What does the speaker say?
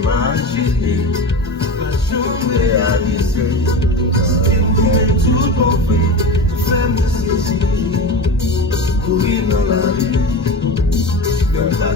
Imaginer, je réaliser, tout compris, fais-moi saisir, courir dans la vie, dans ta